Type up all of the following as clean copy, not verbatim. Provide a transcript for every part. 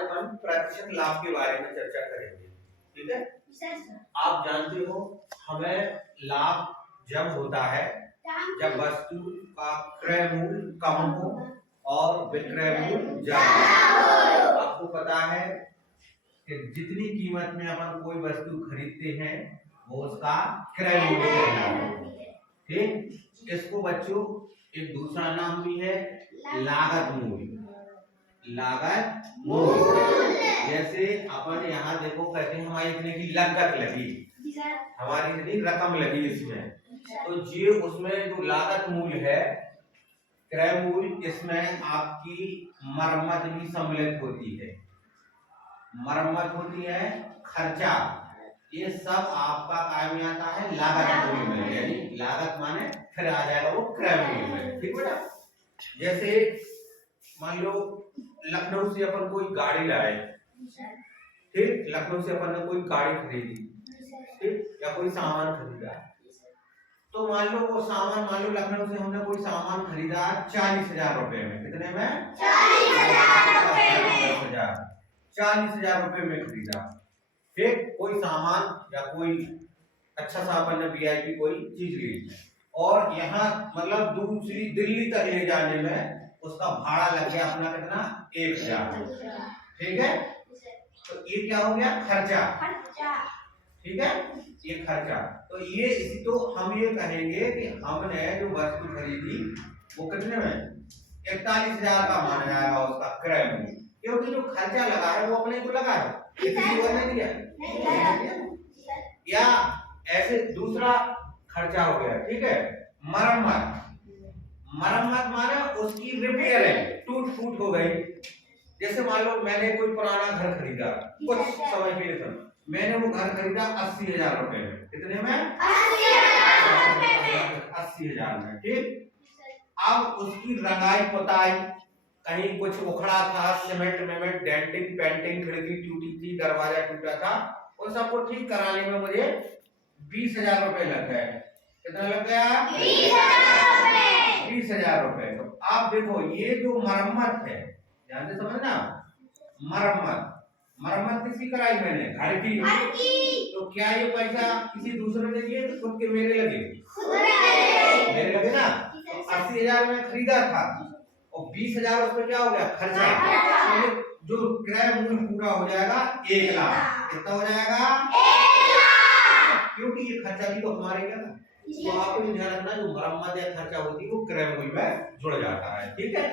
अपन प्रतिशत लाभ के बारे में चर्चा करेंगे। ठीक है, आप जानते हो हमें लाभ जब होता है जब वस्तु का क्रय मूल्य कम हो और विक्रय मूल्य ज्यादा हो। आपको पता है कि जितनी कीमत में अपन कोई वस्तु खरीदते हैं वो उसका क्रय मूल्य कहलाता है। ठीक, इसको बच्चों एक दूसरा नाम भी है लागत मूल्य। लागत मूल्य जैसे अपन यहाँ देखो कहते हैं हमारी इतने की लागत लगी, हमारी इतनी रकम लगी इसमें, तो ये उसमें जो लागत मूल्य है क्रय मूल्य, इसमें आपकी मरम्मत भी सम्मिलित होती है। मरम्मत होती है, खर्चा, ये सब आपका काय में आता है लागत मूल्य में। यानी लागत माने फिर आ जाएगा वो क्रय मूल्य में। ठीक बेटा, जैसे मान लो लखनऊ से अपन कोई गाड़ी लाए, ठीक, लखनऊ से अपन ने कोई गाड़ी खरीदी, ठीक, या कोई सामान खरीदा, तो मान लो वो सामान, मान लो लखनऊ से हमने कोई सामान खरीदा 40,000 रुपए में। कितने में? 40,000 रुपए में खरीदा। ठीक, कोई सामान या कोई अच्छा सा अपन ने वीआईपी कोई चीज ली और यहाँ मतलब दूसरी दिल्ली तक ले जाने में उसका भाड़ा लग गया अपना कितना? 1,000। ठीक है, तो ये क्या हो गया? खर्चा। ठीक है, ये खर्चा। तो ये इसी तो हम ये कहेंगे कि हमने जो वस्तु खरीदी वो कितने में? 41,000 का माना जाएगा उसका क्रय मूल्य, क्योंकि जो खर्चा लगा है वो अपने को लगा है, किसी को नहीं दिया। या ऐसे दूसरा खर्चा हो गया, ठीक है, मरम्मत। मरम्मत माने उसकी रिपेयर है, टूट फूट हो गई। जैसे मान लो मैंने कोई पुराना घर खरीदा कुछ समय के लिए, मैंने वो घर खरीदा 80,000 रुपए में। कितने में? 80,000 में। ठीक, अब उसकी रंगाई पुताई, कहीं कुछ उखड़ा था, सीमेंट में डेंटिंग पेंटिंग, खिड़की टूटी थी, दरवाजा टूटा था, उन सबको ठीक कराने में मुझे 20,000 रुपए लग गए। कितना लग गया? 20,000 रुपए। तो आप देखो ये जो मरम्मत है, ध्यान से समझना, मरम्मत किसकी कराई मैंने? घर की। तो क्या ये पैसा किसी दूसरे ने दिए? तो खुद के मेरे लगे, मेरे लगे ना। तो 80,000 में खरीदा था और 20,000 उसमें क्या हो गया? खर्चा। तो जो क्रय मूल्य पूरा हो जाएगा 1,00,000। कितना हो जाएगा? 1,00,000। क्योंकि ये खर्चा भी तो हमारे क्या था। तो आपको ध्यान रखना जो मरम्मत या खर्चा होती है वो क्रय मूल्य में जुड़ जाता है। ठीक है,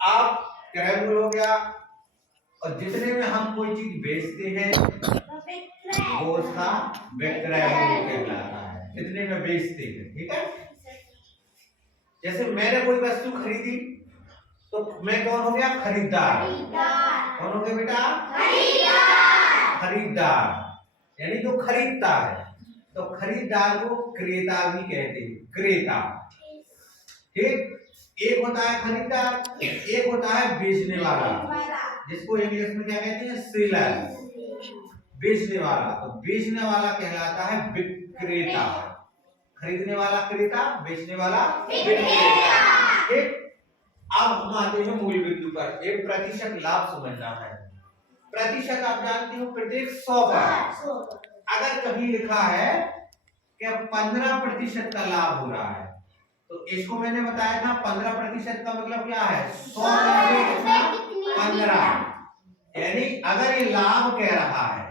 आप क्रय मूल्य हो गया, और जितने में हम कोई चीज बेचते हैं वो उसका विक्रय मूल्य कहलाता है। कितने में बेचते हैं, ठीक है। जैसे मैंने कोई वस्तु खरीदी तो मैं कौन हो गया? खरीदार। कौन हो गया बेटा? खरीदार, यानी जो खरीदता है। तो खरीदार को क्रेता भी कहते हैं, क्रेता। ठीक, एक होता है खरीदार, एक होता है बेचने वाला, जिसको इंग्लिश में क्या कहते हैं? सेलर। बेचने वाला, तो बेचने वाला कहलाता है विक्रेता। खरीदने वाला क्रेता, बेचने वाला विक्रेता। ठीक, अब हम आते हैं मूल बिंदु पर। एक प्रतिशत लाभ समझना है। प्रतिशत आप जानते हो प्रत्येक 100 पर। अगर कहीं लिखा है कि 15% का लाभ हो रहा है, तो इसको मैंने बताया था 15% का मतलब क्या है? 100 में कितना? 15। यानी अगर ये लाभ कह रहा है,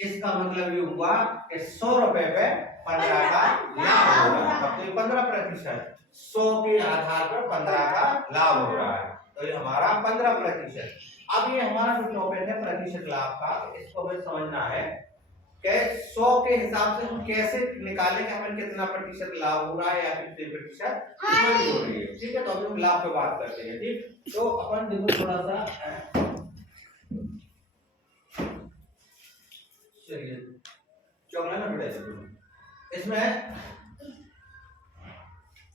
इसका मतलब ये हुआ कि 100 रुपए पे 15 का लाभ हो रहा है। तब तो 15%, 100 के आधार पर 15 का लाभ हो रहा है, तो ये हमारा 15%। अब ये हमारा जो टॉपिक है प्रतिशत लाभ का, इसको हमें समझना है कि 100 के हिसाब से हम कैसे निकालें कि हमें कितना प्रतिशत लाभ हो रहा है या कितने प्रतिशत हानि हो रही है। ठीक है, तो अभी हम लाभ पे बात करते हैं। ठीक, तो अपन देखो थोड़ा सा, चलिए चौगला ना बेटा, इसमें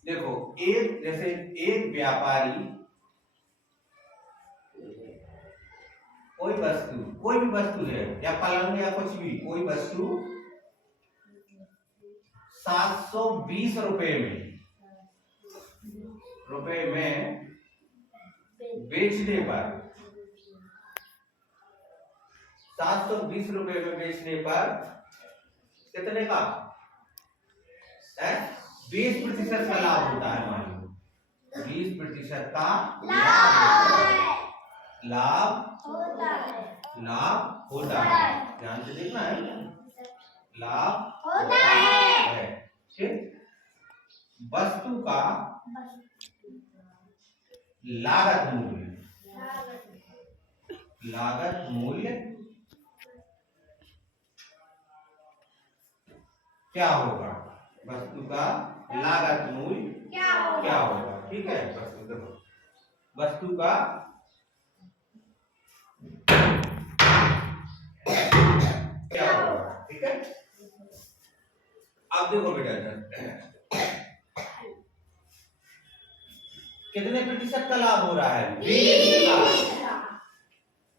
देखो एक, जैसे एक व्यापारी कोई वस्तु, कोई भी वस्तु है या पलंग या कुछ भी, कोई वस्तु 720 रुपए में बेचने पर 720 रुपए में बेचने पर कितने का है? 20% का लाभ होता है। मान लो 20% का लाभ होता है। ध्यान से देखना है, लाभ होता है। ठीक, वस्तु का लागत मूल्य क्या होगा? वस्तु का लागत मूल्य क्या होगा? ठीक है, वस्तु का क्या होगा? ठीक है, अब देखो बेटा, कितने प्रतिशत का लाभ हो रहा है? 20 का।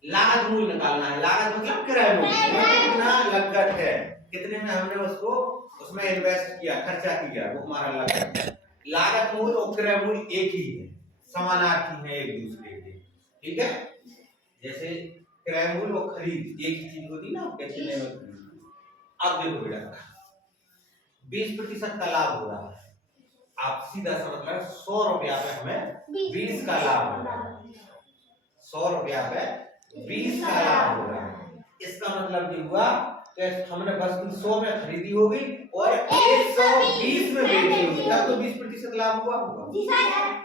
लागत मूल्य निकालना है। लागत मतलब किराया मूल्य, कितना लागत है, कितने में हमने उसमें इन्वेस्ट किया, खर्चा किया, वो हमारा लागत है। लागत मूल्य और किराया मूल्य एक ही है, समानार्थी है एक दूसरे के। ठीक है, जैसे किराया मूल्य और खरीद एक ही चीज होती ना, कितने में खरीद। अब देखो बेटा, 20% का लाभ हो रहा है। आप सीधा सा मतलब 100 रुपया पे हमें 20 का लाभ हो रहा है। 100 रुपया पे 20 का लाभ हो रहा है। इसका मतलब ये हुआ कि हमने वस्तु 100 में खरीदी होगी और 120 में बेची होगी, तब तो 20% लाभ हुआ होगा।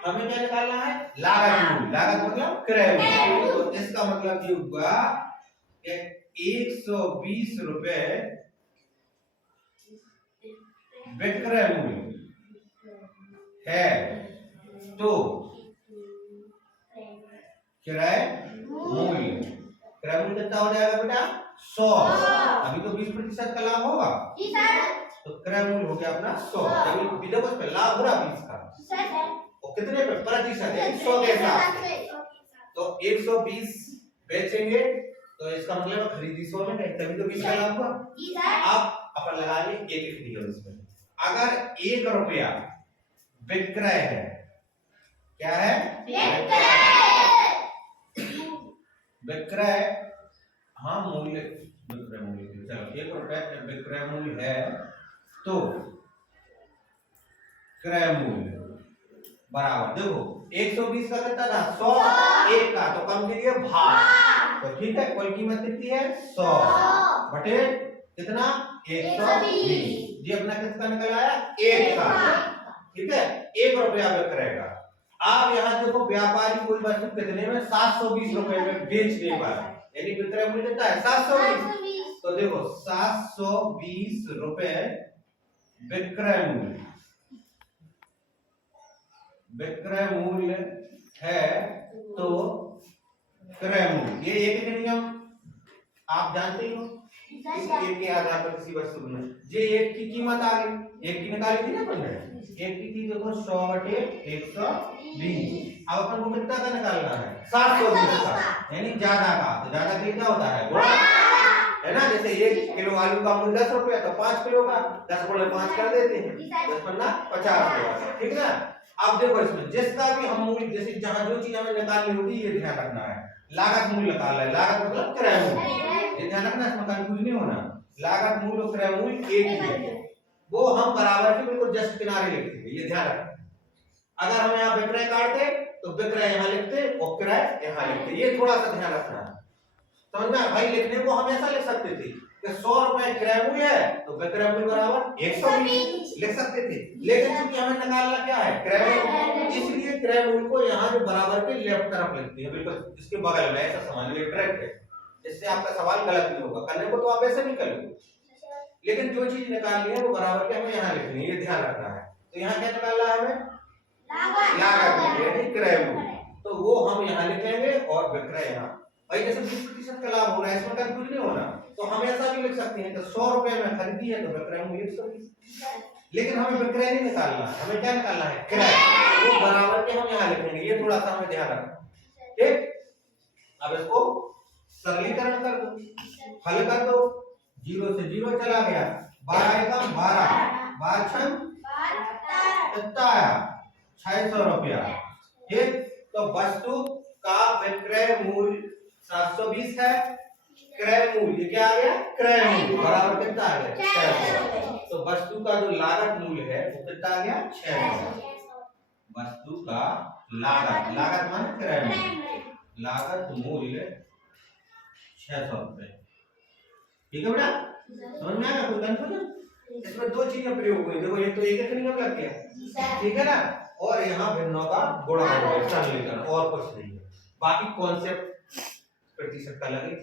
हमें क्या निकालना है? लागत मूल्य। लागत मतलब क्रय मूल्य। तो इसका मतलब ये हुआ कि 120 रुपए विक्रय मूल्य है, तो किराए मूल्य कितना हो जाएगा बेटा? 100। अभी तो 20% का लाभ होगा, तो किराया मूल्य हो गया अपना 100। जब देखो पे लाभ हो रहा 20 का, और कितने पे? प्रतिशत है 100 के साथ। तो 120 बेचेंगे तो इसका मतलब खरीदी 100 में, तभी तो 20 का लाभ हुआ। अब अपन लगा लें एक नियम इसमें। अगर 1 रुपया विक्रय है, क्या है? विक्रय, हाँ मूल्य, विक्रय मूल्य। चलो 1 रुपया विक्रय मूल्य है, तो क्रय मूल्य बराबर, देखो 120 का कितना था? 100। 1 का तो कम के लिए भाग, तो ठीक है, कुल कीमत कितनी है? 100 बटे कितना? 120। ये अपना कितना निकल आया? 1 का। ठीक है, 1 रुपया विक्रय का। अब यहाँ देखो, व्यापारी कोई वस्तु कितने में? 720 रुपए में बेचने पर, यानी विक्रय मूल्य कितना है? 720। तो देखो 720 रुपए विक्रय मूल्य है, तो क्रय मूल्य, ये एक नियम आप जानते हो। एक के आधार पर किसी वस्तु में जे एक की कीमत आ गई, एक की निकाली थी ना अपन ने, एक की थी देखो 100 बटे 120। अब अपन को कितना का निकालना है? 720 का, यानी ज्यादा का। तो ज्यादा के लिए क्या होता है? गुणा, है ना। जैसे 1 किलो आलू का मूल्य 10 रुपया, तो 5 किलो का 10 गुणे 5 कर देते हैं, 10 पन्ना 50 रुपया। ठीक ना। अब देखो इसमें जिसका भी हम मूल्य, जैसे जहां जो चीज हमें निकालनी होती है, ये ध्यान रखना है, लागत मूल्य निकालना है। लागत मतलब क्रय मूल्य, ये ध्यान रखना, इसमें कंफ्यूज नहीं होना। लागत मूल्य और क्रय मूल्य एक ही है, वो हम बराबर के बिल्कुल जस्ट किनारे लिखते हैं, ये ध्यान रखना। अगर हम यहाँ विक्रय काटते तो विक्रय यहाँ लिखते और क्रय यहाँ लिखते, ये थोड़ा सा ध्यान रखना। समझ में? भाई लिखने को हम ऐसा लिख सकते थे कि 100 रुपए क्रय मूल्य है, तो विक्रय मूल्य बराबर 120 लिख सकते थे, लेकिन चूंकि हमें निकालना क्या है? क्रय मूल्य, इसलिए क्रय मूल्य को यहाँ जो बराबर के लेफ्ट तरफ लिखते हैं, बिल्कुल इसके बगल में। ऐसा समझ लो, ट्रैक है, जिससे आपका सवाल गलत नहीं होगा। करने को तो आप ऐसे नहीं कर लो, लेकिन जो चीज निकालनी है वो बराबर के हमें यहाँ लिखनी है, ये ध्यान रखना है। तो यहाँ क्या निकालना है हमें? लागत यानी क्रय मूल्य, तो वो हम यहाँ लिखेंगे और विक्रय यहाँ। भाई जैसे 20% का लाभ हो रहा है, इसमें कंफ्यूज नहीं होना। तो हम ऐसा भी लिख सकते हैं कि 100 रुपए में खरीदी है तो विक्रय मूल्य 120, लेकिन हमें विक्रय नहीं निकालना, हमें क्या निकालना है? क्रय। वो बराबर के हम यहाँ लिखेंगे, ये थोड़ा सा हमें ध्यान रखना। ठीक, अब इसको सरलीकरण कर दो, हल कर दो। 0 से 0 चला गया, 12 एकम 12, 12 छम कितना आया? 600 रुपया। ठीक, तो वस्तु का विक्रय मूल्य 720 है, क्रय मूल्य, ये क्या आ गया? क्रय मूल्य बराबर कितना आ गया? 600। तो वस्तु का जो लागत मूल्य है वो कितना आ गया? 600। वस्तु का लागत, लागत माने क्रय मूल्य, लागत मूल्य 600 रुपए। ठीक है बेटा, समझ में आया? कोई कंफ्यूजन? इसमें दो चीजें प्रयोग हुई, देखो एक तो एक नियम लग गया, ठीक है ना, और यहाँ भिन्नों का गुणा हो गया, सरलीकरण, और कुछ नहीं है। बाकी कॉन्सेप्ट प्रतिशत का लगे,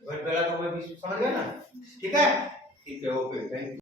पहला तो मैं समझ गया ना? ठीक है, ठीक है, ओके, थैंक यू।